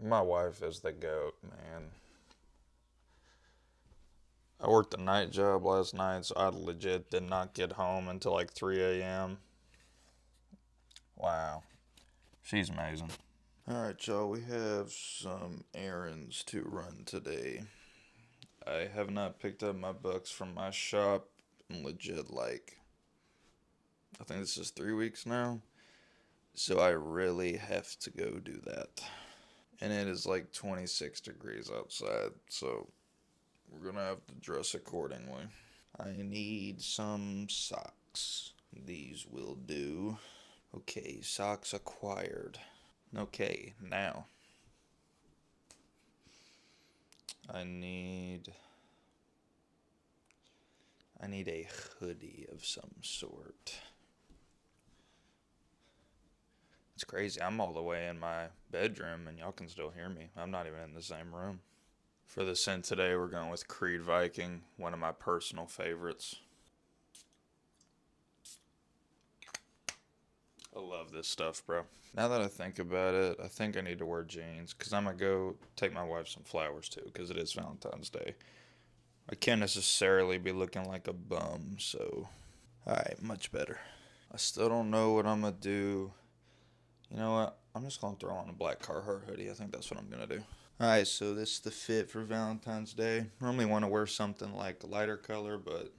My wife is the goat, man. I worked a night job last night, so I legit did not get home until like 3 a.m. Wow. She's amazing. Alright, y'all, we have some errands to run today. I have not picked up my books from my shop in legit, like, I think this is 3 weeks now. So I really have to go do that. And it is like 26 degrees outside, so we're gonna have to dress accordingly. I need some socks. These will do. Okay, socks acquired. Okay, now I need I need a hoodie of some sort. It's crazy. I'm all the way in my bedroom and y'all can still hear me. I'm not even in the same room. For the scent today, we're going with Creed Viking, one of my personal favorites. I love this stuff, bro. Now that I think about it, I think I need to wear jeans because I'm going to go take my wife some flowers too because it is Valentine's Day. I can't necessarily be looking like a bum, so. Alright, much better. I still don't know what I'm going to do. You know what? I'm just going to throw on a black Carhartt hoodie. I think that's what I'm going to do. Alright, so this is the fit for Valentine's Day. Normally want to wear something like a lighter color, but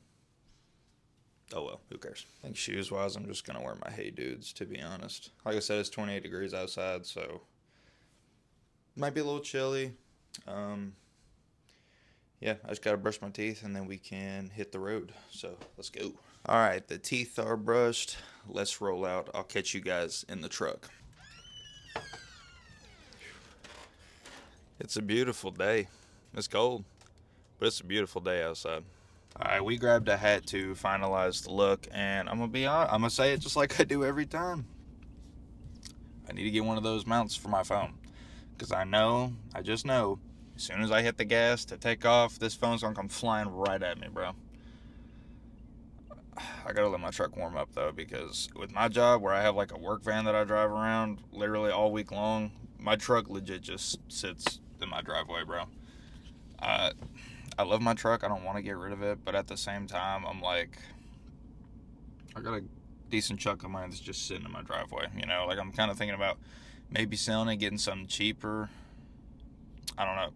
oh well, who cares? I think shoes wise, I'm just gonna wear my Hey Dudes, to be honest. Like I said, it's 28 degrees outside, so might be a little chilly. Um, yeah, I just gotta brush my teeth and then we can hit the road. So let's go. Alright, the teeth are brushed. Let's roll out. I'll catch you guys in the truck. It's a beautiful day. It's cold, but it's a beautiful day outside. All right, we grabbed a hat to finalize the look, and I'm gonna be honest. I'm gonna say it just like I do every time. I need to get one of those mounts for my phone, cause I just know, as soon as I hit the gas to take off, this phone's gonna come flying right at me, bro. I gotta let my truck warm up though, because with my job where I have like a work van that I drive around literally all week long, my truck legit just sits in my driveway, bro. I I love my truck. I don't want to get rid of it, but at the same time, I'm like, I got a decent chunk of money that's just sitting in my driveway. You know, like I'm kind of thinking about maybe selling it, getting something cheaper. I don't know.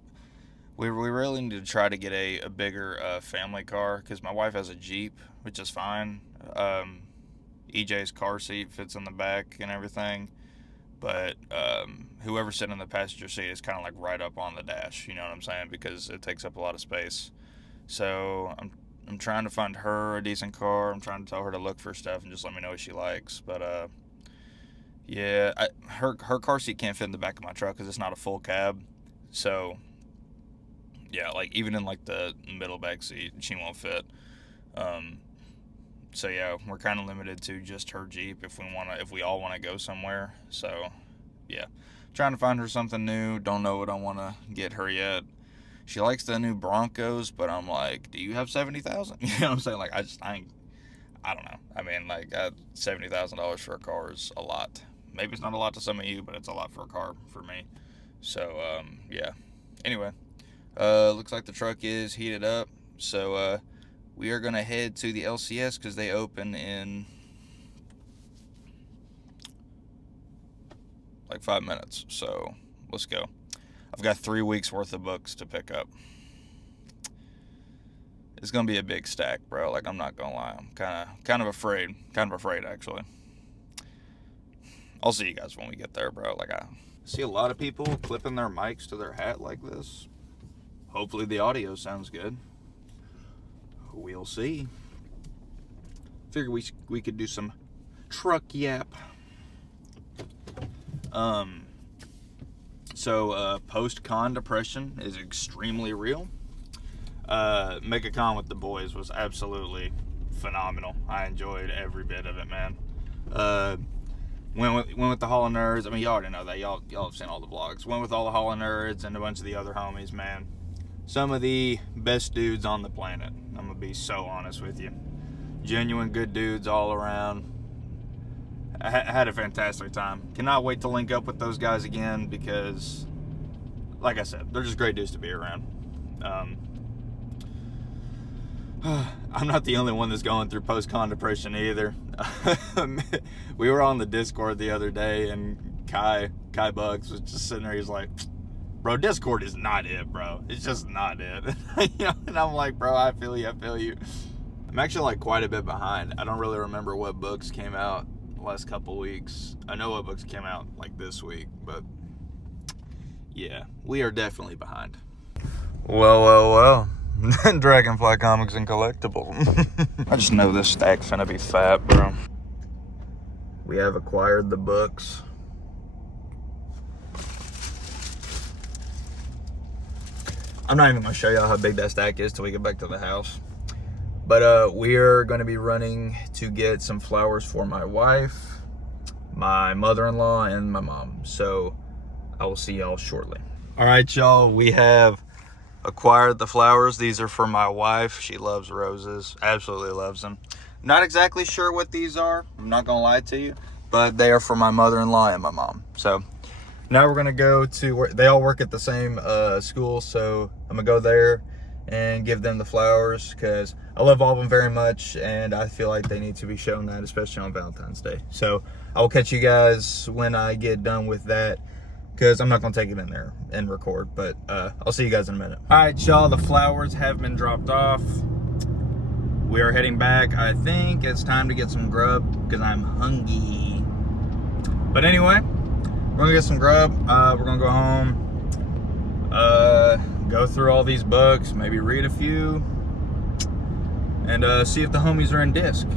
We really need to try to get a bigger family car because my wife has a Jeep, which is fine. Um, EJ's car seat fits in the back and everything, but whoever's sitting in the passenger seat is kind of like right up on the dash. You know what I'm saying? Because it takes up a lot of space. So I'm trying to find her a decent car. I'm trying to tell her to look for stuff and just let me know what she likes. But yeah, her car seat can't fit in the back of my truck because it's not a full cab. So yeah, like even in like the middle back seat, she won't fit. Um, so yeah, we're kind of limited to just her Jeep if we all want to go somewhere. So yeah, trying to find her something new. Don't know what I want to get her yet. She likes the new Broncos, but I'm like, do you have 70,000? You know what I'm saying? Like, I don't know. I mean, like, $70,000 for a car is a lot. Maybe it's not a lot to some of you, but it's a lot for a car for me. So, yeah. Anyway, looks like the truck is heated up. So, we are gonna head to the LCS because they open in like 5 minutes. So, let's go. I've got 3 weeks worth of books to pick up. It's gonna be a big stack, bro. Like I'm not gonna lie, I'm kind of afraid. Kind of afraid actually. I'll see you guys when we get there, bro. Like I see a lot of people clipping their mics to their hat like this. Hopefully the audio sounds good. We'll see. Figure we could do some truck yap. Um. So post con depression is extremely real. MegaCon with the boys was absolutely phenomenal. I enjoyed every bit of it, man. Uh, went with the Hall of Nerds. I mean, y'all already know that. Y'all have seen all the vlogs. Went with all the Hall of Nerds and a bunch of the other homies, man. Some of the best dudes on the planet. I'm gonna be so honest with you. Genuine good dudes all around. I had a fantastic time. Cannot wait to link up with those guys again because like I said, they're just great dudes to be around. I'm not the only one that's going through post-con depression either. We were on the Discord the other day, and Kai Bucks was just sitting there. He's like, bro, Discord is not it, bro. It's just not it. You know, and I'm like, bro, I feel you. I'm actually like quite a bit behind. I don't really remember what books came out the last couple weeks. I know what books came out like this week, but yeah, we are definitely behind. Well. Dragonfly Comics and Collectible. I just know this stack finna be fat, bro. We have acquired the books. I'm not even gonna show y'all how big that stack is till we get back to the house. But we're gonna be running to get some flowers for my wife, my mother-in-law, and my mom. So I will see y'all shortly. All right, y'all, we have acquired the flowers. These are for my wife. She loves roses, absolutely loves them. Not exactly sure what these are, I'm not gonna lie to you, but they are for my mother-in-law and my mom. So now we're gonna go to where they all work at the same school, so I'm gonna go there and give them the flowers because I love all of them very much, and I feel like they need to be shown that, especially on Valentine's Day. So I will catch you guys when I get done with that, because I'm not going to take it in there and record, but I'll see you guys in a minute. All right, y'all, the flowers have been dropped off. We are heading back. I think it's time to get some grub because I'm hungry. But anyway, we're going to get some grub. We're going to go home, go through all these books, maybe read a few, and see if the homies are in disc.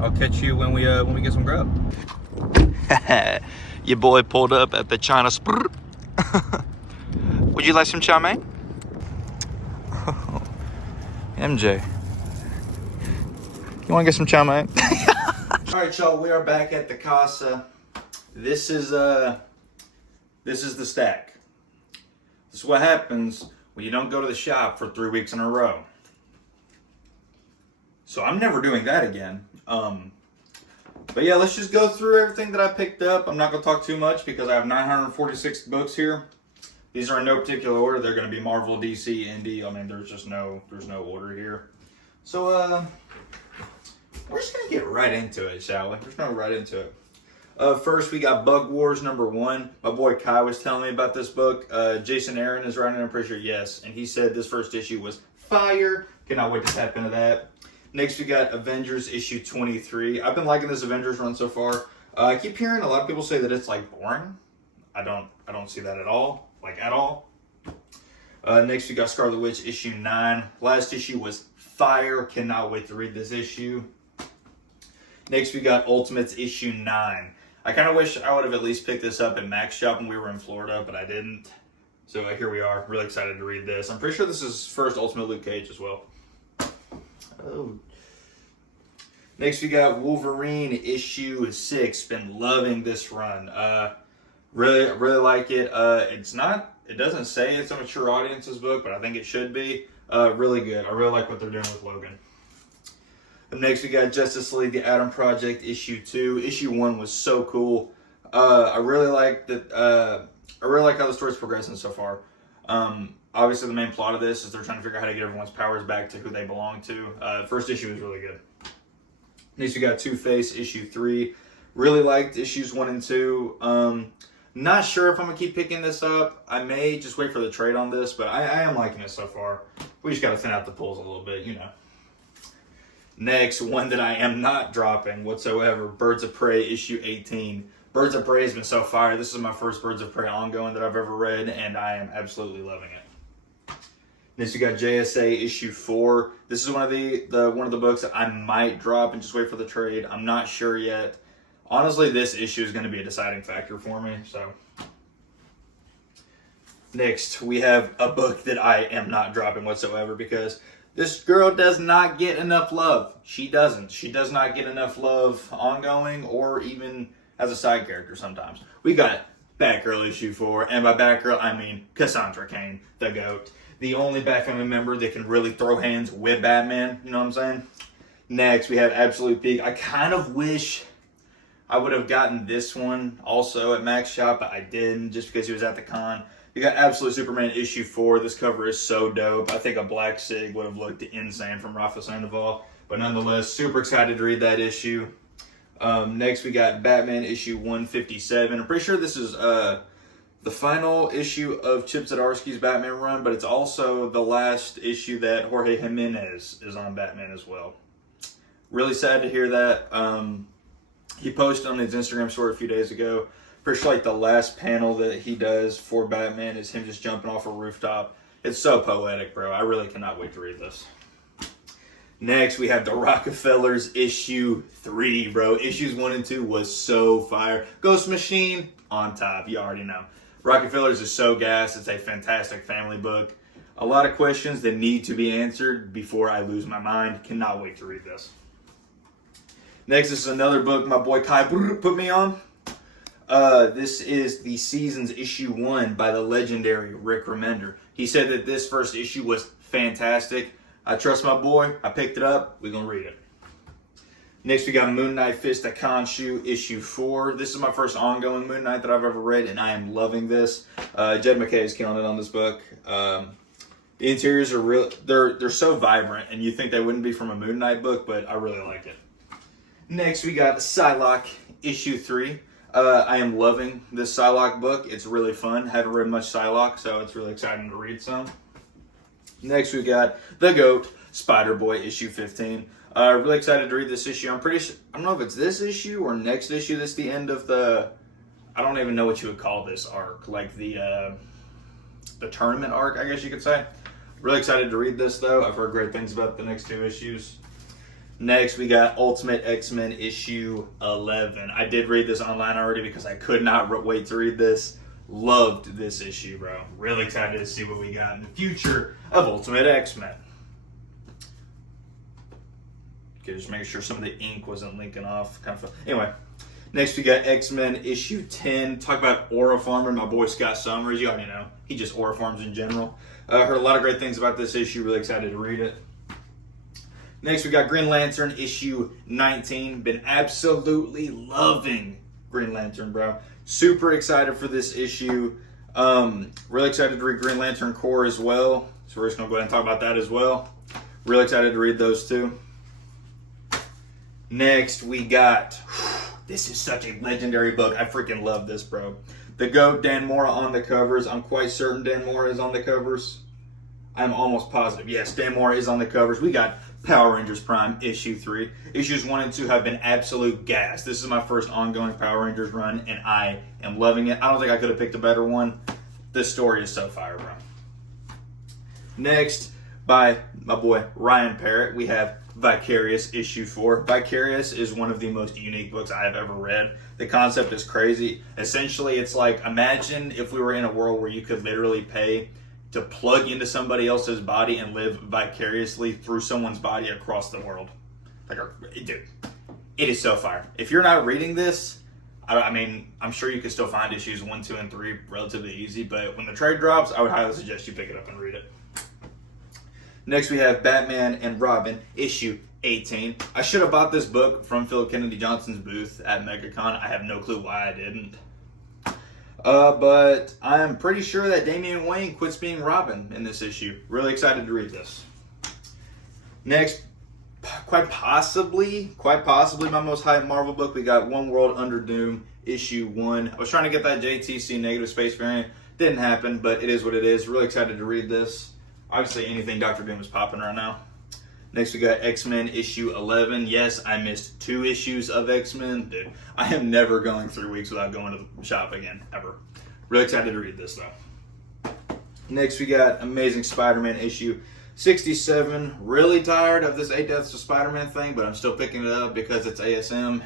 I'll catch you when we get some grub. Your boy pulled up at the China Spur. Would you like some chow mein? MJ, you want to get some chow mein? All right, y'all, we are back at the casa. This is the stack. This is what happens when you don't go to the shop for 3 weeks in a row. So I'm never doing that again. But yeah, let's just go through everything that I picked up. I'm not going to talk too much because I have 946 books here. These are in no particular order. They're going to be Marvel, DC, Indie. I mean, there's no order here. So we're just going to get right into it, shall we? We're just going to go right into it. First, we got Bug Wars #1. My boy Kai was telling me about this book. Jason Aaron is writing, I'm pretty sure, yes. And he said this first issue was fire. Cannot wait to tap into that. Next, we got Avengers issue 23. I've been liking this Avengers run so far. I keep hearing a lot of people say that it's like boring. I don't see that at all. Like at all. Next, we got Scarlet Witch issue 9. Last issue was fire. Cannot wait to read this issue. Next, we got Ultimates issue 9. I kind of wish I would have at least picked this up at Max Shop when we were in Florida, but I didn't. So here we are. Really excited to read this. I'm pretty sure this is first Ultimate Luke Cage as well. Oh. Next we got Wolverine issue 6. Been loving this run. Really like it. It doesn't say it's a mature audience's book, but I think it should be. Really good. I really like what they're doing with Logan. And next we got Justice League The Atom Project issue 2. Issue 1 was so cool. I really like that. I really like how the story's progressing so far. Obviously, the main plot of this is they're trying to figure out how to get everyone's powers back to who they belong to. First issue was really good. Next, we got Two-Face, issue 3. Really liked issues 1 and 2. Not sure if I'm going to keep picking this up. I may just wait for the trade on this, but I am liking it so far. We just got to thin out the pulls a little bit, you know. Next, one that I am not dropping whatsoever, Birds of Prey, issue 18. Birds of Prey has been so fire. This is my first Birds of Prey ongoing that I've ever read, and I am absolutely loving it. Next, we got JSA issue 4. This is one of the books that I might drop and just wait for the trade. I'm not sure yet. Honestly, this issue is going to be a deciding factor for me. So, next, we have a book that I am not dropping whatsoever because this girl does not get enough love. She doesn't. She does not get enough love ongoing or even as a side character sometimes. We got Batgirl issue 4, and by Batgirl, I mean Cassandra Cain, the GOAT. The only Bat family member that can really throw hands with Batman, you know what I'm saying? Next, we have Absolute Peak. I kind of wish I would have gotten this one also at Max Shop, but I didn't just because he was at the con. You got Absolute Superman issue 4. This cover is so dope. I think a black Sig would have looked insane from Rafa Sandoval. But nonetheless, super excited to read that issue. Next, we got Batman issue 157. I'm pretty sure this is the final issue of Chip Zdarsky's Batman run, but it's also the last issue that Jorge Jimenez is on Batman as well. Really sad to hear that. He posted on his Instagram story a few days ago. Pretty sure like the last panel that he does for Batman is him just jumping off a rooftop. It's so poetic, bro. I really cannot wait to read this. Next, we have the Rockefellers issue 3, bro. Issues 1 and 2 was so fire. Ghost Machine on top. You already know. Rockefellers is so gas. It's a fantastic family book. A lot of questions that need to be answered before I lose my mind. Cannot wait to read this. Next, this is another book my boy Kai put me on. This is the Seasons issue 1 by the legendary Rick Remender. He said that this first issue was fantastic. I trust my boy. I picked it up. We're going to read it. Next, we got Moon Knight Fist of Khonshu issue 4. This is my first ongoing Moon Knight that I've ever read, and I am loving this. Jed McKay is killing it on this book. The interiors are real. They're so vibrant, and you think they wouldn't be from a Moon Knight book, but I really like it. Next, we got Psylocke issue 3. I am loving this Psylocke book. It's really fun. Haven't read much Psylocke, so it's really exciting to read some. Next, we got The GOAT, Spider-Boy issue 15. Really excited to read this issue. I don't know if it's this issue or next issue. This is the end of the, I don't even know what you would call this arc. Like the tournament arc, I guess you could say. Really excited to read this, though. I've heard great things about the next 2 issues. Next, we got Ultimate X-Men issue 11. I did read this online already because I could not wait to read this. Loved this issue, bro. Really excited to see what we got in the future of Ultimate X-Men. Okay, just making sure some of the ink wasn't linking off. Kind of fun. Anyway, next we got X-Men issue 10. Talk about aura farming. My boy Scott Summers, you already know. He just aura farms in general. Heard a lot of great things about this issue. Really excited to read it. Next, we got Green Lantern issue 19. Been absolutely loving Green Lantern, bro. Super excited for this issue. Really excited to read Green Lantern Corps as well. So we're just going to go ahead and talk about that as well. Really excited to read those two. Next, we got... This is such a legendary book. I freaking love this, bro. The GOAT, Dan Mora on the covers. I'm quite certain Dan Mora is on the covers. I'm almost positive. Yes, Dan Mora is on the covers. We got Power Rangers Prime issue 3. Issues 1 and 2 have been absolute gas. This is my first ongoing Power Rangers run, and I am loving it. I don't think I could have picked a better one. This story is so fire, bro. Next, by my boy Ryan Parrott, we have Vicarious issue 4. Vicarious is one of the most unique books I have ever read. The concept is crazy. Essentially, it's like, imagine if we were in a world where you could literally pay to plug into somebody else's body and live vicariously through someone's body across the world. Like, dude, it is so fire. If you're not reading this, I mean, I'm sure you can still find issues 1, 2, and 3 relatively easy, but when the trade drops, I would highly suggest you pick it up and read it. Next, we have Batman and Robin, issue 18. I should have bought this book from Philip Kennedy Johnson's booth at MegaCon. I have no clue why I didn't. But I'm pretty sure that Damian Wayne quits being Robin in this issue. Really excited to read this. Next, quite possibly my most hyped Marvel book. We got One World Under Doom, issue 1. I was trying to get that JTC Negative Space variant. Didn't happen, but it is what it is. Really excited to read this. Obviously, anything Dr. Doom is popping right now. Next, we got X-Men issue 11. Yes, I missed 2 issues of X-Men. Dude, I am never going 3 weeks without going to the shop again, ever. Really excited to read this, though. Next, we got Amazing Spider-Man issue 67. Really tired of this 8 Deaths of Spider-Man thing, but I'm still picking it up because it's ASM.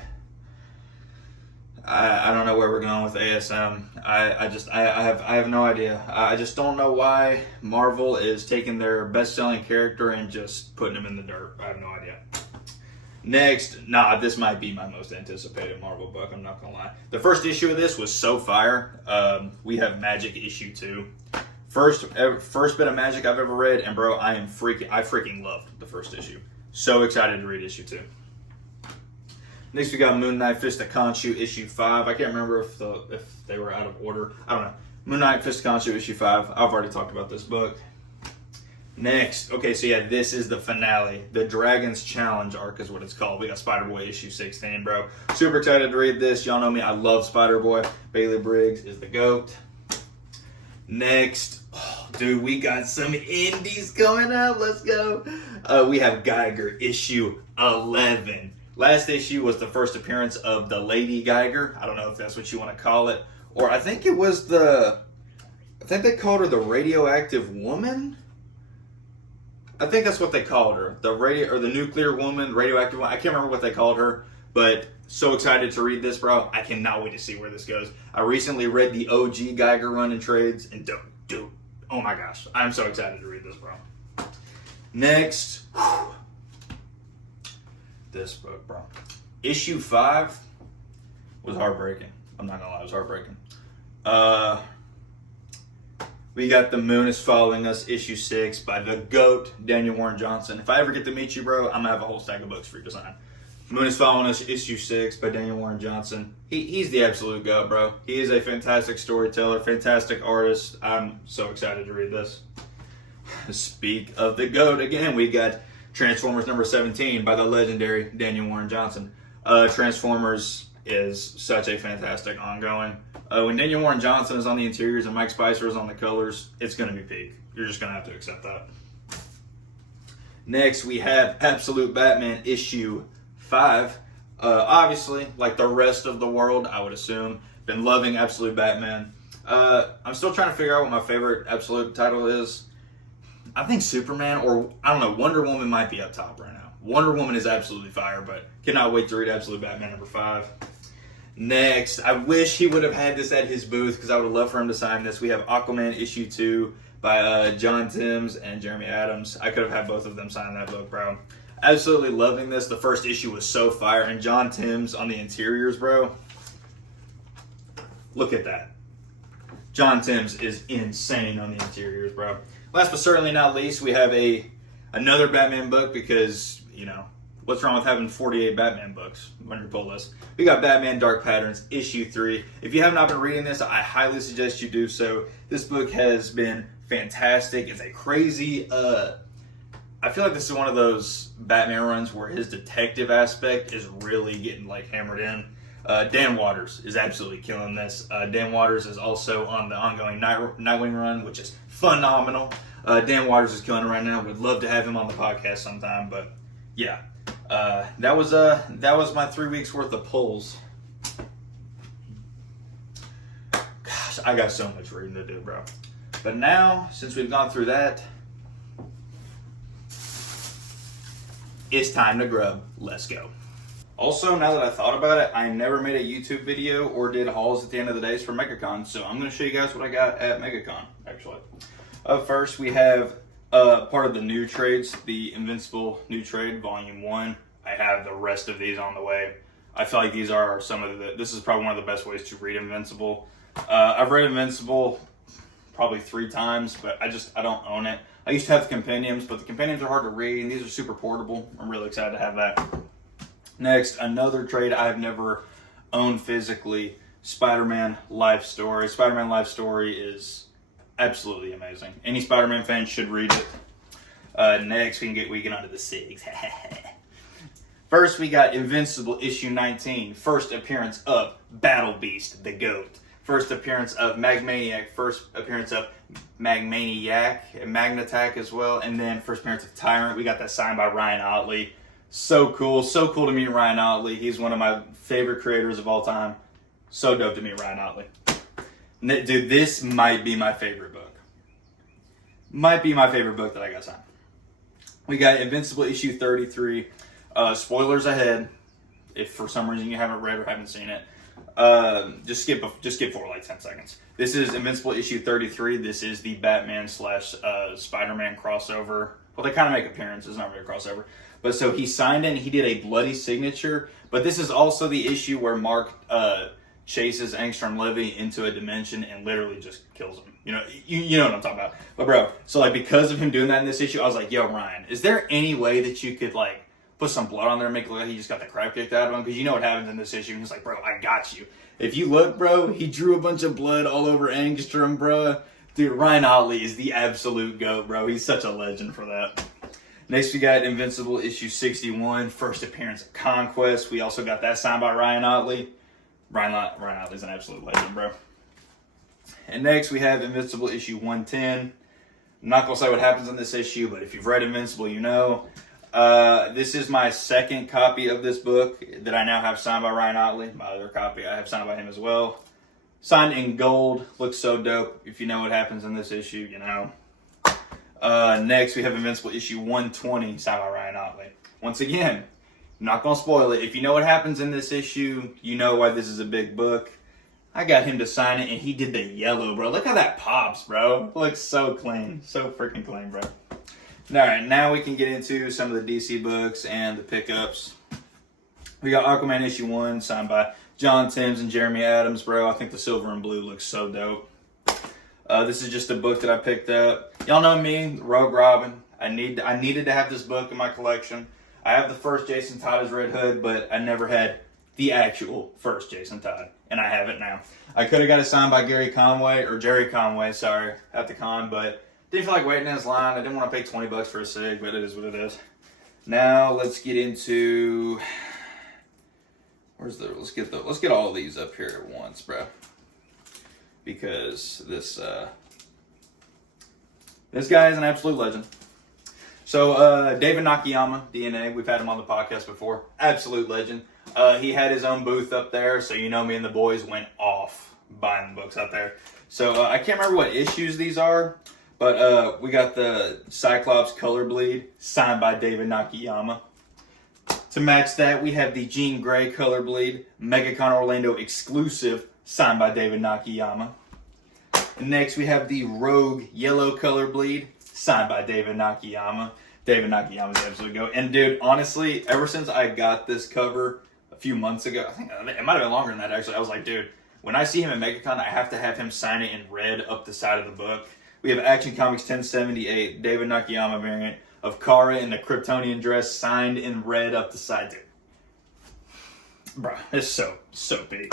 I don't know where we're going with ASM. I have no idea. I just don't know why Marvel is taking their best-selling character and just putting him in the dirt. I have no idea. Next, this might be my most anticipated Marvel book. I'm not gonna lie. The first issue of this was so fire. We have Magic issue 2. First bit of Magic I've ever read, and bro, I freaking loved the first issue. So excited to read issue 2. Next we got Moon Knight Fist of Khonshu issue 5. I can't remember if they were out of order. I don't know. Moon Knight Fist of Khonshu issue 5. I've already talked about this book. Next, okay, so yeah, this is the finale. The Dragon's Challenge arc is what it's called. We got Spider-Boy issue 16, bro. Super excited to read this. Y'all know me. I love Spider-Boy. Bailey Briggs is the GOAT. Next, oh, dude, we got some indies coming up. Let's go. We have Geiger issue 11. Last issue was the first appearance of the Lady Geiger. I don't know if that's what you want to call it. Or I think it was I think they called her the Radioactive Woman. I think that's what they called her. The Nuclear Woman, Radioactive Woman. I can't remember what they called her, but so excited to read this, bro. I cannot wait to see where this goes. I recently read the OG Geiger run in trades, and dude, oh my gosh. I'm so excited to read this, bro. Next, this book, bro. Issue 5 was heartbreaking. I'm not gonna lie, it was heartbreaking. We got The Moon is Following Us, issue 6 by the GOAT, Daniel Warren Johnson. If I ever get to meet you, bro, I'm gonna have a whole stack of books for you to sign. Moon is Following Us, issue 6 by Daniel Warren Johnson. He's the absolute GOAT, bro. He is a fantastic storyteller, fantastic artist. I'm so excited to read this. Speak of the GOAT again, we got Transformers number 17 by the legendary Daniel Warren Johnson. Transformers is such a fantastic ongoing. When Daniel Warren Johnson is on the interiors and Mike Spicer is on the colors, it's going to be peak. You're just going to have to accept that. Next, we have Absolute Batman issue 5. Obviously, like the rest of the world, I would assume, been loving Absolute Batman. I'm still trying to figure out what my favorite Absolute title is. I think Superman, or I don't know, Wonder Woman might be up top right now. Wonder Woman is absolutely fire, but cannot wait to read Absolute Batman number 5. Next, I wish he would have had this at his booth because I would have loved for him to sign this. We have Aquaman issue 2 by John Timms and Jeremy Adams. I could have had both of them sign that book, bro. Absolutely loving this. The first issue was so fire, and John Timms on the interiors, bro. Look at that. John Timms is insane on the interiors, bro. Last but certainly not least, we have another Batman book because, you know, what's wrong with having 48 Batman books on your pull list? We got Batman Dark Patterns, issue 3. If you have not been reading this, I highly suggest you do so. This book has been fantastic. It's a crazy, I feel like this is one of those Batman runs where his detective aspect is really getting like hammered in. Dan Waters is absolutely killing this. Dan Waters is also on the ongoing Nightwing run, which is phenomenal. Dan Waters is killing it right now. Would love to have him on the podcast sometime, but yeah. That was my 3 weeks worth of pulls. Gosh, I got so much reading to do, bro. But now, since we've gone through that, it's time to grub. Let's go. Also, now that I thought about it, I never made a YouTube video or did hauls at the end of the days for MegaCon, so I'm going to show you guys what I got at MegaCon, actually. First, we have part of the new trades, the Invincible New Trade, Volume 1. I have the rest of these on the way. I feel like these are this is probably one of the best ways to read Invincible. I've read Invincible probably 3 times, but I don't own it. I used to have the compendiums, but the compendiums are hard to read, and these are super portable. I'm really excited to have that. Next, another trade I have never owned physically, Spider-Man Life Story. Spider-Man Life Story is absolutely amazing. Any Spider-Man fan should read it. Next, we get onto the SIGs. First, we got Invincible issue 19. First appearance of Battle Beast, the GOAT. First appearance of Magmaniac. First appearance of Magmaniac, Magnatac as well. And then first appearance of Tyrant. We got that signed by Ryan Otley. So cool to meet Ryan Otley. He's one of my favorite creators of all time. So dope to meet Ryan Otley. Dude, this might be my favorite book. Might be my favorite book that I got signed. We got Invincible issue 33. Spoilers ahead. If for some reason you haven't read or haven't seen it, just skip forward like 10 seconds. This is Invincible issue 33. This is the Batman / Spider-Man crossover. Well, they kind of make appearances, not really a crossover. But so he signed it and he did a bloody signature. But this is also the issue where Mark chases Angstrom Levy into a dimension and literally just kills him. You know what I'm talking about. But bro, so like because of him doing that in this issue, I was like, yo, Ryan, is there any way that you could like put some blood on there and make it look like he just got the crap kicked out of him. Because you know what happens in this issue. And he's like, bro, I got you. If you look, bro, he drew a bunch of blood all over Angstrom, bro. Dude, Ryan Otley is the absolute GOAT, bro. He's such a legend for that. Next, we got Invincible issue 61, first appearance of Conquest. We also got that signed by Ryan Otley. Ryan Otley's an absolute legend, bro. And next, we have Invincible issue 110. I'm not going to say what happens in this issue, but if you've read Invincible, you know. This is my second copy of this book that I now have signed by Ryan Otley. My other copy I have signed by him as well. Signed in gold. Looks so dope. If you know what happens in this issue, you know. Next, we have Invincible issue 120, signed by Ryan Otley. Once again, I'm not going to spoil it. If you know what happens in this issue, you know why this is a big book. I got him to sign it, and he did the yellow, bro. Look how that pops, bro. It looks so clean. So freaking clean, bro. Alright, now we can get into some of the DC books and the pickups. We got Aquaman issue 1, signed by John Timms and Jeremy Adams, bro. I think the silver and blue looks so dope. This is just a book that I picked up. Y'all know me, Rogue Robin. I needed to have this book in my collection. I have the first Jason Todd as Red Hood, but I never had the actual first Jason Todd, and I have it now. I could have got it signed by Jerry Conway, sorry, at the con, but didn't feel like waiting in his line. I didn't want to pay 20 bucks for a cig, but it is what it is. Now let's get into let's get all of these up here at once, bro. Because this guy is an absolute legend. So David Nakayama, DNA, we've had him on the podcast before. Absolute legend. He had his own booth up there, so you know me and the boys went off buying the books out there. So I can't remember what issues these are, but we got the Cyclops Color Bleed, signed by David Nakayama. To match that, we have the Jean Grey Color Bleed, MegaCon Orlando exclusive, signed by David Nakayama. And next, we have the Rogue Yellow Color Bleed, signed by David Nakayama. David Nakayama's the absolute GOAT. And dude, honestly, ever since I got this cover a few months ago, I think it might have been longer than that actually, I was like, dude, when I see him at MegaCon, I have to have him sign it in red up the side of the book. We have Action Comics 1078, David Nakayama variant of Kara in the Kryptonian dress, signed in red up the side, dude. Bro, it's so big.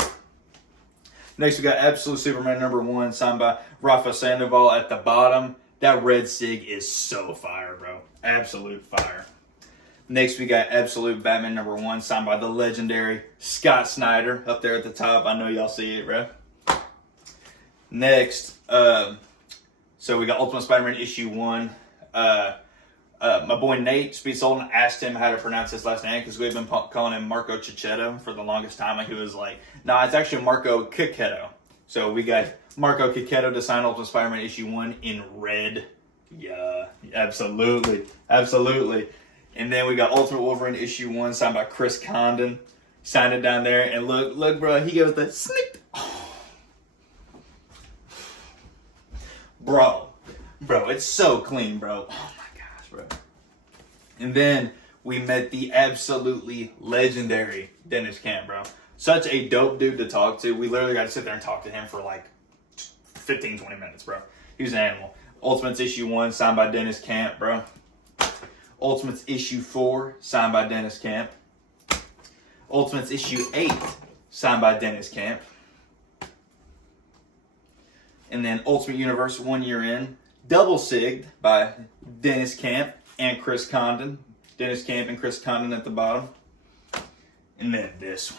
Next, we got Absolute Superman #1, signed by Rafa Sandoval at the bottom. That red sig is so fire, bro. Absolute fire. Next, we got Absolute Batman #1, signed by the legendary Scott Snyder up there at the top. I know y'all see it, bro. Next, so we got Ultimate Spider-Man issue 1. My boy Nate Speed Sultan asked him how to pronounce his last name because we've been calling him Marco Cicchetto for the longest time, and he was like, "Nah, it's actually Marco Cicchetto." So we got Marco Cicchetto to sign Ultimate Spider-Man issue 1 in red. Yeah, absolutely. And then we got Ultimate Wolverine issue 1 signed by Chris Condon. Signed it down there, and look, bro, he goes the snip. Oh. Bro, it's so clean, bro. Oh my gosh, bro. And then we met the absolutely legendary Dennis Camp, bro. Such a dope dude to talk to. We literally got to sit there and talk to him for like 15, 20 minutes, bro. He was an animal. Ultimates issue 1 signed by Dennis Camp, bro. Ultimates issue 4 signed by Dennis Camp. Ultimates issue 8 signed by Dennis Camp. And then Ultimate Universe 1 Year In, double sigged by Dennis Camp and Chris Condon. Dennis Camp and Chris Condon at the bottom. And then this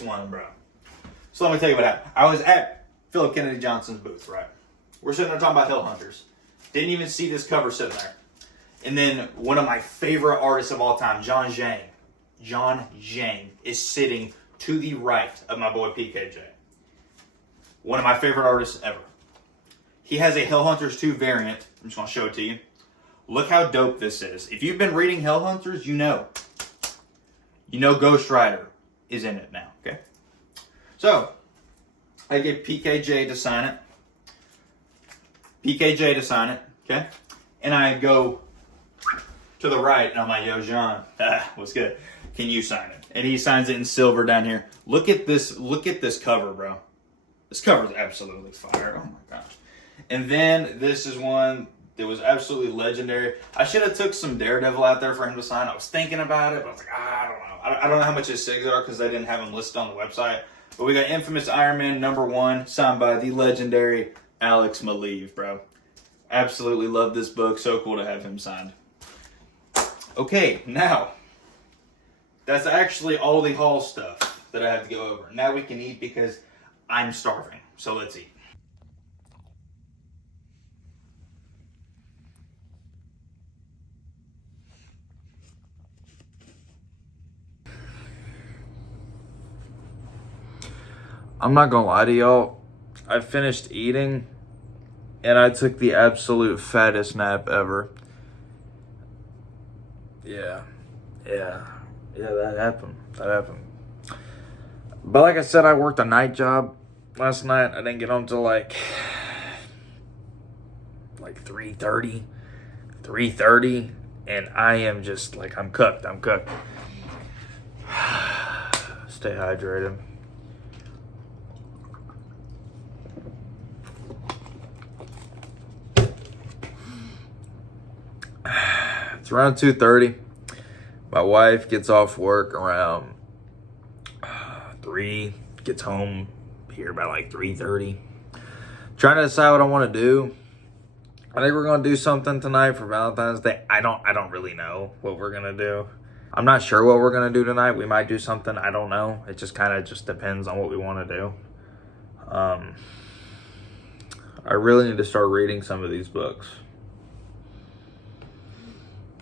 one, bro. So let me tell you what happened. I was at Philip Kennedy Johnson's booth, right? We're sitting there talking about Hill Hunters. Didn't even see this cover sitting there. And then one of my favorite artists of all time, John Zhang, is sitting to the right of my boy PKJ. One of my favorite artists ever. He has a Hell Hunters 2 variant. I'm just going to show it to you. Look how dope this is. If you've been reading Hell Hunters, you know Ghost Rider is in it now, okay? So, I get PKJ to sign it. Okay? And I go to the right, and I'm like, yo, John, what's good? Can you sign it? And he signs it in silver down here. Look at this cover, bro. This cover is absolutely fire. Oh my gosh. And then this is one It was absolutely legendary. I should have took some Daredevil out there for him to sign. I was thinking about it, but I was like, I don't know. I don't know how much his cigs are because they didn't have them listed on the website. But we got Infamous Iron Man #1, signed by the legendary Alex Maleev, bro. Absolutely love this book. So cool to have him signed. Okay, now, that's actually all the haul stuff that I have to go over. Now we can eat because I'm starving. So let's eat. I'm not gonna lie to y'all. I finished eating and I took the absolute fattest nap ever. Yeah, that happened. But like I said, I worked a night job last night. I didn't get home till like 3:30, and I am just like, I'm cooked. Stay hydrated. It's around 2:30. My wife gets off work around 3, gets home here by like 3:30. Trying to decide what I want to do. I think we're gonna do something tonight for Valentine's Day. I don't really know what we're gonna do. I'm not sure what we're gonna do tonight. We might do something. I don't know. It just kind of just depends on what we want to do. I really need to start reading some of these books.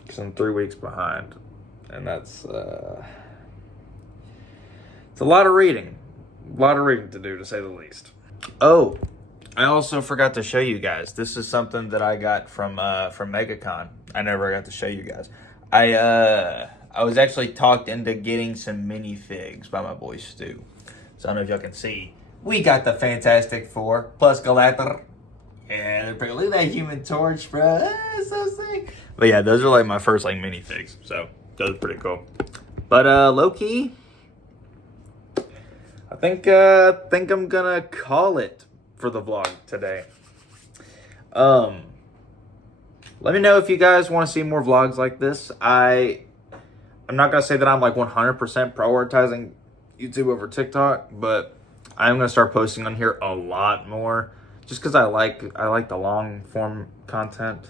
Because I'm 3 weeks behind. And that's, it's a lot of reading. A lot of reading to do, to say the least. Oh, I also forgot to show you guys. This is something that I got from MegaCon. I never got to show you guys. I was actually talked into getting some minifigs by my boy Stu. So I don't know if y'all can see. We got the Fantastic Four plus Galactor. Yeah, look at that Human Torch, bro. That's so sick. But yeah, those are like my first like minifigs. So those are pretty cool. But low key, I think I'm gonna call it for the vlog today. Let me know if you guys want to see more vlogs like this. I'm not gonna say that I'm like 100% prioritizing YouTube over TikTok, but I'm gonna start posting on here a lot more, just because I like the long form content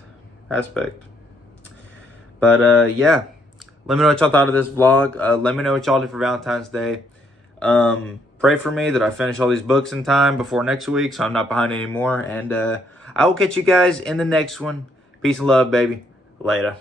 aspect. But yeah, let me know what y'all thought of this vlog. Let me know what y'all did for Valentine's Day. Pray for me that I finish all these books in time before next week, so I'm not behind anymore. And I will catch you guys in the next one. Peace and love, baby. Later.